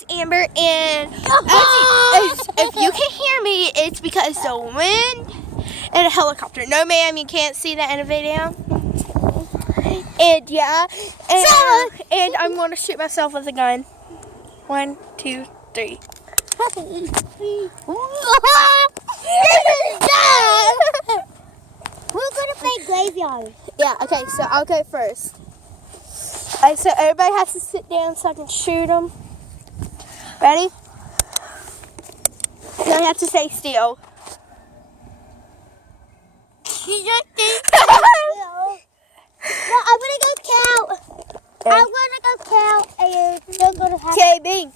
it's Amber, and if you can hear me, it's because the wind and a helicopter. No, ma'am, you can't see that in a video. And yeah, and I'm going to shoot myself with a gun. 1, 2, 3. We're gonna play graveyard. Yeah, okay, so I'll go first. Alright, so everybody has to sit down so I can shoot them. Ready? You don't have to stay still. You just think no, I'm gonna go count. Okay. I'm gonna go count, and you're gonna have KB,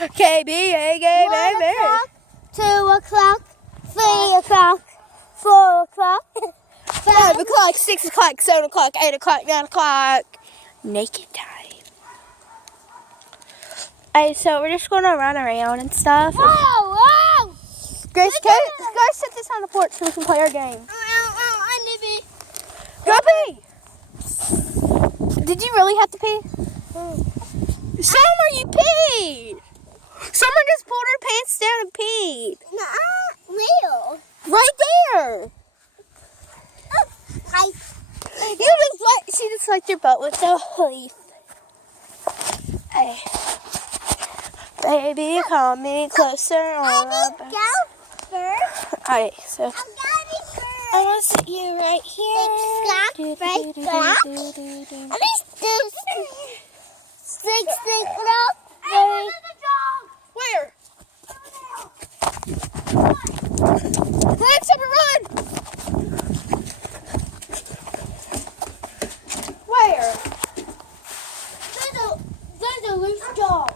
A, 1 o'clock, 2 o'clock, 3 o'clock, 4 o'clock, 5 o'clock, 6 o'clock, 7 o'clock, 8 o'clock, 9 o'clock. Naked time. Alright, so we're just going to run around and stuff. Whoa! Grace, go sit this on the porch so we can play our game. I need Go pee! Did you really have to pee? Summer, you peed! Summer just pulled her pants down and peed. Not real. Right there! She just liked your butt with the leaf. Hey. Baby, come me closer. I need to go first. Alright, so I'm going first. I want to sit you right here. At least six o'clock. Where? Run, Summer, run! Where? There's a loose dog.